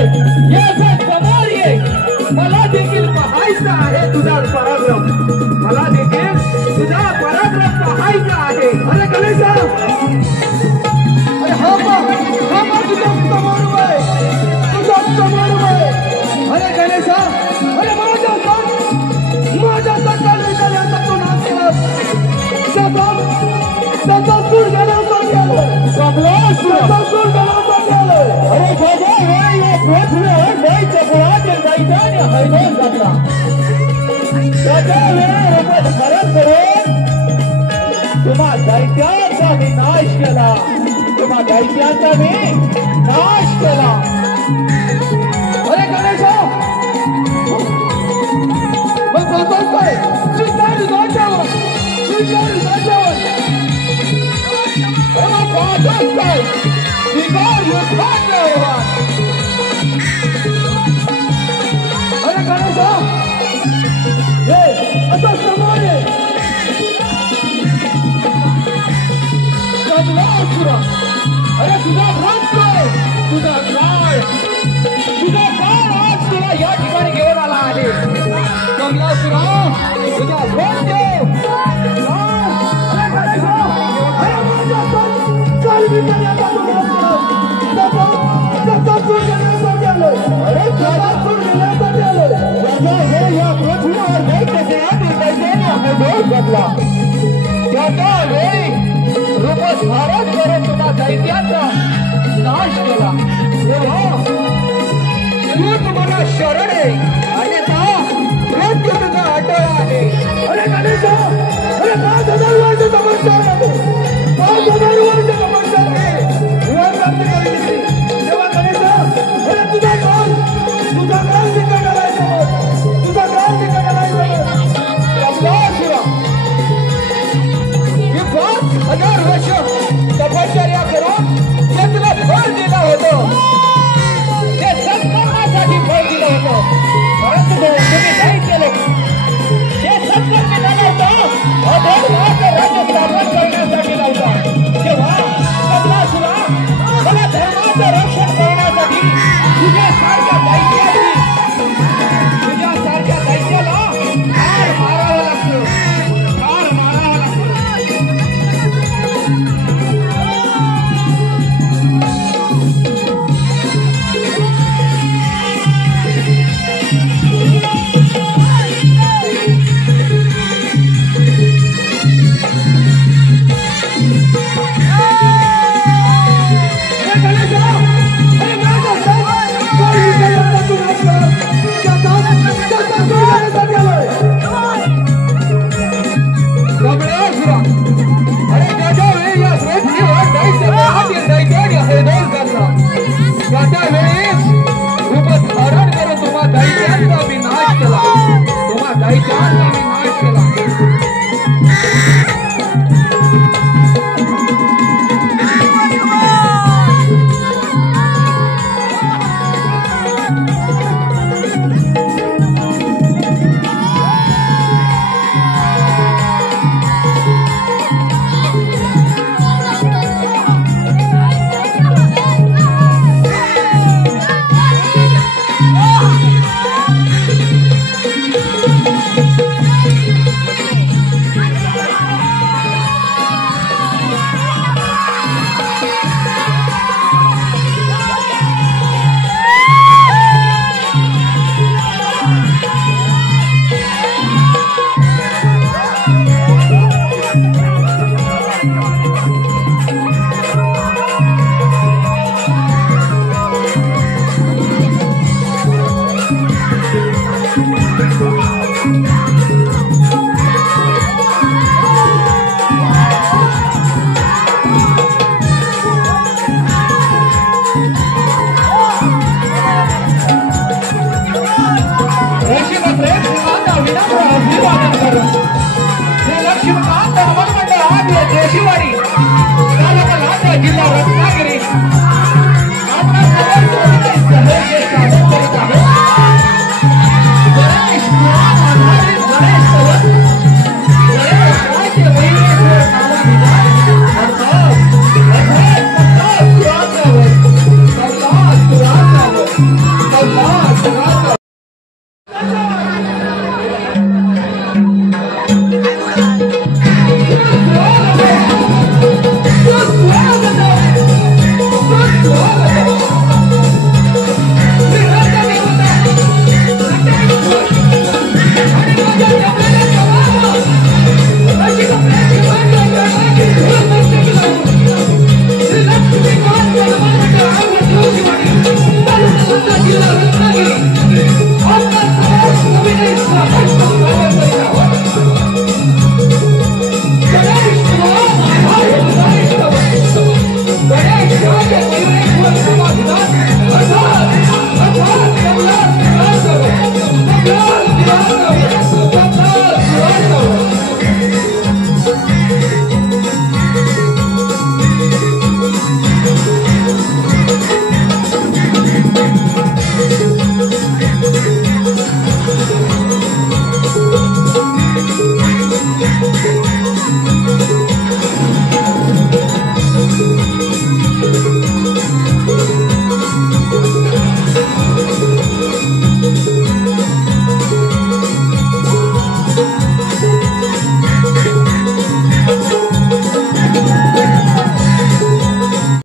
समोर ये मला देखील पाहायचं आहे तुझा पराक्रम मला देखील तुझा पराक्रम पाहायचा आहे अरे गणेशा अरे हा तुझा समोर आहे अरे गणेशा अरे माझ्या सकाळी विचारायचा तू नाच केला त्याचा सूर घेण्यासाठी आलो सूर घेण्यासाठी आलो अरे बाबा या पृथ्वीवर जायचं कुणाच्या दैत्याने हैदोस घातला त्याच्या वेळेवर खरंच करून तुम्हा दैत्याचा मी नाश केला अरे गणेशा मग बोलतोस काय स्वीकार जाच्यावर अरे गणेशा हे आता समोर ये कमलासुरा अरे तुझा काळ आज तुला या ठिकाणी घेऊन आला आहे कमलासुरा तुझा भ्रम देव त्याचा वेळी रूपधारण करून तुला दैत्याचा नाश केला तेव्हा तुम्हाला शरण आहे आणि मृत्यू तुझा अटळ आहे अरे गणेशा अरे 5000 वर्ष तपस्या आहे 5000 वर्ष तपस्या आहे प्राप्त करून दिली तेव्हा गणेशा अरे तुझा काळ निकट आलाय तुझा काळ निकट आलाय कमलासुरा 5000 वर्ष तपश्चर्या करून ते तुला फळ दिलं होतं ते सत्कर्मासाठी फळ दिलं होतं परंतु तुम्ही नाही केलं ते सत्कर्म झालं होतं अधर्माचं राज्य स्थापन करण्यासाठी लावता तेव्हा कमलासुरा मला धर्माचं रक्षण करण्यासाठी तुझ्यासारख्या दैत्याला ठार मारावं लागतं Thank you. स्वागत